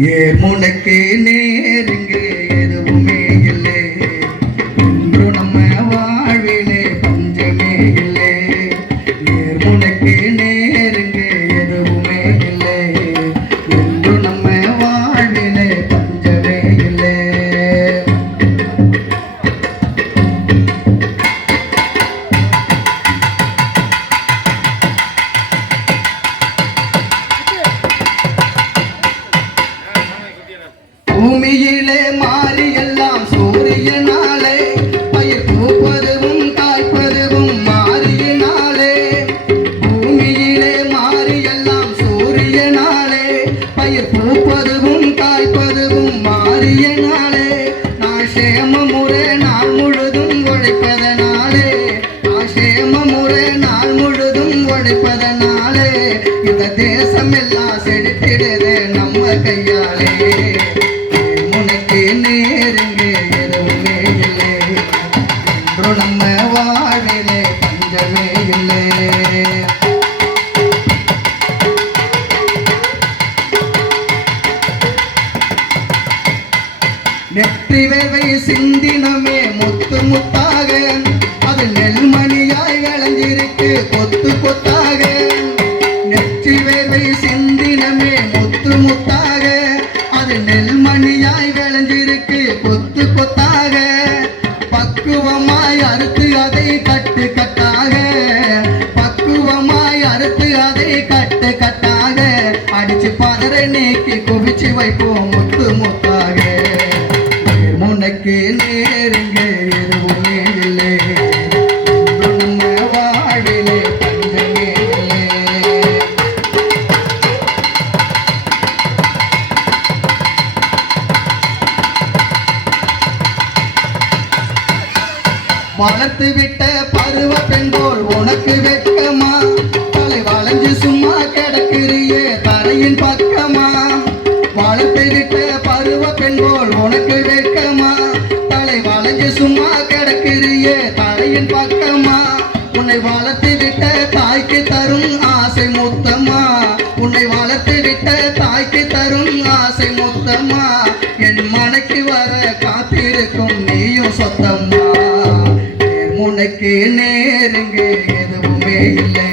ஏ முனக்கே நேருங்கே. மாறியனாலே நான் சேமமுறை நாள் முழுதும் உழைப்பதனாலே நான் சேமமுறை நாள் முழுதும் உழைப்பதனாலே இந்த தேசம் எல்லாம் செழித்திடுது நம்ம கையாலே. முனைக்கு நேருங்க நெற்றி வேவை சிந்தினமே முத்து முத்தாக. அது நெல்மணியாய் விளைஞ்சிருக்கு கொத்து கொத்தாக நெற்றி வேவை சிந்தினமே முத்து முத்தாக. அது நெல்மணியாய் விளைஞ்சிருக்கு கொத்து கொத்தாக பக்குவமாய் அறுத்து அதை கட்டு கட்டாக. பக்குவமாய் அறுத்து அதை கட்டு கட்டாக. அடிச்சு பதற நீக்கி குவிச்சு வைப்போம். வளர்த்து விட்ட பருவ பெண்போல் உனக்கு வெட்கமா? தலை வளைஞ்சு சும்மா கிடக்குறியே தரையின் பக்கமா? வளர்த்து விட்ட பருவ பெண்போல் உனக்கு வெட்கமா? தலை வளைஞ்சு சும்மா கிடக்குறியே தரையின் பக்கமா? உன்னை வளர்த்து விட்ட தாய்க்கு தரும் ஆசை மொத்தமா? உன்னை வளர்த்து விட்ட தாய்க்கு தரும் ஆசை மொத்தமா? Música